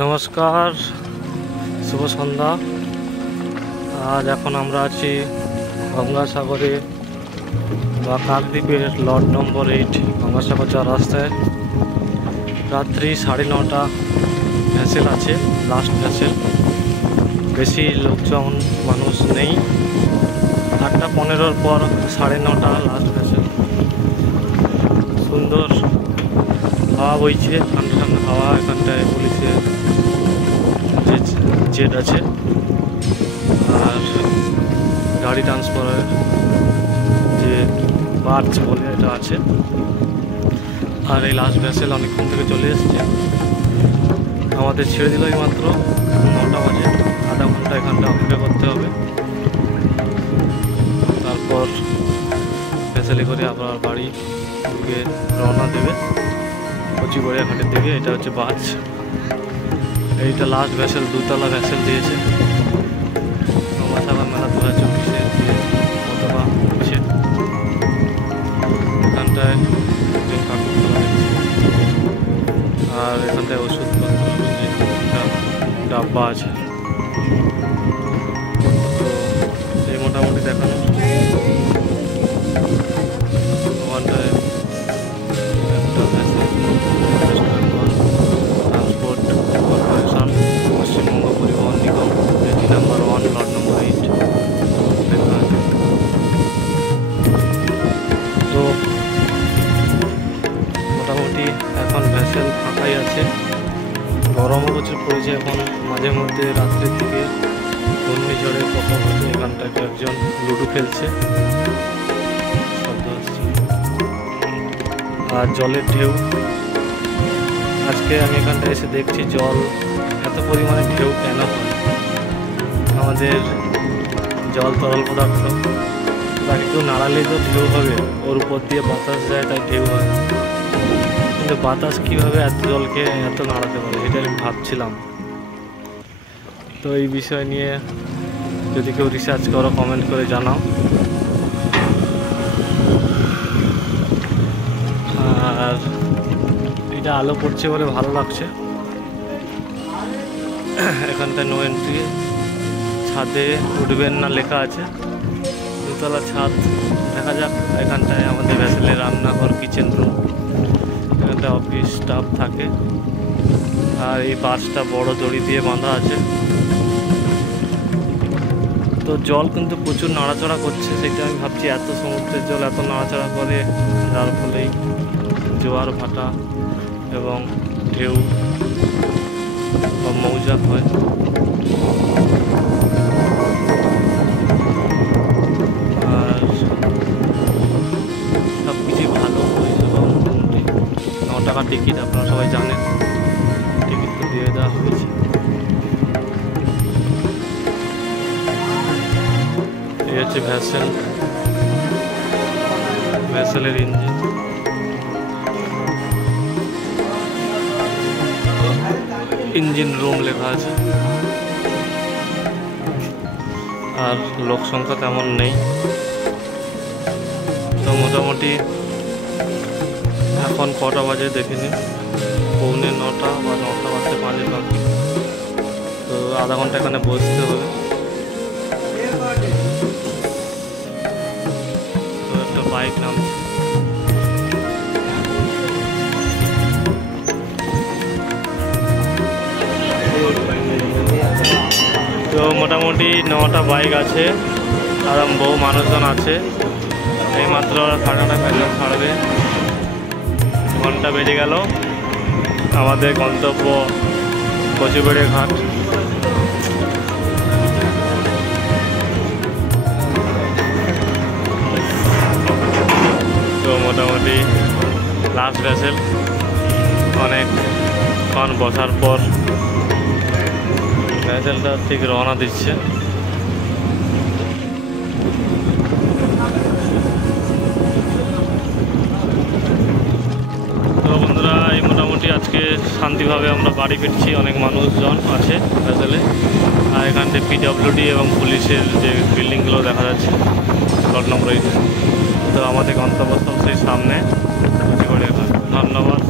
নমস্কার, শুভ সন্ধ্যা। আজ এখন আমরা আছি গঙ্গাসাগরে বা কাকদ্বীপের লট নম্বর 8 গঙ্গাসাগর যাওয়ার রাস্তায়। রাত্রি 9:30 ভ্যাসেল আছে, লাস্ট ভ্যাসেল। বেশি লোকজন মানুষ নেই। 8:15-র পর 9:30 লাস্ট ভ্যাসেল। সুন্দর হাওয়া বইছে, ঠান্ডা ঠান্ডা হাওয়া। এখানটায় পুলিশের যে জেট আছে আর গাড়ি ট্রান্সফারের যে বার্চ বলে এটা আছে। আর এই লাস্ট ভ্যাসেল অনেকক্ষণ থেকে চলে এসছে। আমাদের ছেড়ে দিল এই মাত্র 9টা বাজে। আধা ঘন্টা এখানটা অপেক্ষা করতে হবে, তারপর ভ্যাসেলে করে আবার বাড়ি ঢুকে রওনা দেবে কচিগড়িয়া ঘাটের দিকে। এটা হচ্ছে বাস। এইটা লাস্ট ভ্যাসেল, 2তলা ভ্যাসেল দিয়েছে। গঙ্গাসাগর মেলা 2024-এর যে পতাকা উঠছে এখানটায় একজন কাকু খেলা দেখছে। আর এখানটায় ওষুধপত্র ডাব্বা আছে। তো এই মোটামুটি দেখানো। ওখানটায় একটা vessel West Bengal transport corporation, Paschimbanga পরিবহন নিগম, জেটি নাম্বার 1 লট নম্বর 8 লেখা আছে। তো মোটামুটি এখন ভ্যাসেল ফাঁকাই আছে। গরমও প্রচুর পড়েছে এখন। মাঝে মধ্যে রাত্রের দিকে ঘূর্ণিঝড়ের প্রভাব হচ্ছে। এখানটায় কয়েকজন লুডো খেলছে, শব্দ আসছে। আর জলের ঢেউ। আজকে আমি এখানটায় এসে দেখছি জল এত পরিমাণে ঢেউ কেন হয়। আমাদের জল তরল পদার্থ, তাকে কেউ নাড়ালেই তো ঢেউ হবে। ওর উপর দিয়ে বাতাস যায়, তাই ঢেউ হয়। কিন্তু বাতাস কীভাবে এত জলকে এত নাড়াতে পারে, এটা আমি ভাবছিলাম। তো এই বিষয় নিয়ে যদি কেউ রিসার্চ করো, কমেন্ট করে জানাও। আর এটা আলো পড়ছে বলে ভালো লাগছে। এখানটায় নো এন্ট্রি, ছাদে উঠবেন না লেখা আছে। 2তলা ছাদ। দেখা যাক। এখানটায় আমাদের ভ্যাসেলের রান্নাঘর, কিচেন রুম। এখানটায় অফিস স্টাফ থাকে। আর এই বাসটা বড় দড়ি দিয়ে বাঁধা আছে। তো জল কিন্তু প্রচুর নাড়াচড়া করছে। সেটা আমি ভাবছি, এত সমুদ্রের জল এত নাড়াচড়া করে, যার ফলেই জোয়ার ভাটা এবং ঢেউ বা মৌজা হয়। আর সব কিছুই ভালো পরিষেবা মোটামুটি। 9 টাকার টিকিট, আপনারা সবাই জানেন। টিকিট তো দিয়ে দেওয়া হয়েছে। এই হচ্ছে ভ্যাসেল, ভ্যাসেলের ইঞ্জিন। ইঞ্জিন রুম লেখা আছে। আর লোক সংখ্যা তেমন নেই। তো মোটামুটি এখন কটা বাজে দেখিনি, 9:45 বা 9টা বাজতে 5 বাকি। তো আধা ঘন্টা এখানে বসতে হবে। তো একটা বাইক নামছে। তো মোটামুটি 9টা বাইক আছে আর বহু মানুষজন আছে। এইমাত্র 9:30 ভ্যাসেল ছাড়বে। ঘন্টা বেজে গেল। আমাদের গন্তব্য কচিগড়িয়া ঘাট। তো মোটামুটি লাস্ট ভ্যাসেল। অনেকক্ষণ বসার পর ভ্যাসেলটা ঠিক রওনা দিচ্ছে। তো বন্ধুরা, এই মোটামুটি আজকে শান্তিভাবে আমরা বাড়ি ফিরছি। অনেক মানুষজন আছে ভ্যাসেলে। আর এখানটা পিডব্লিউডি এবং পুলিশের যে বিল্ডিংগুলো দেখা যাচ্ছে লট নম্বর 8। তো আমাদের গন্তব্যস্থল সেই সামনে কচিগড়িয়া ঘাট। ধন্যবাদ।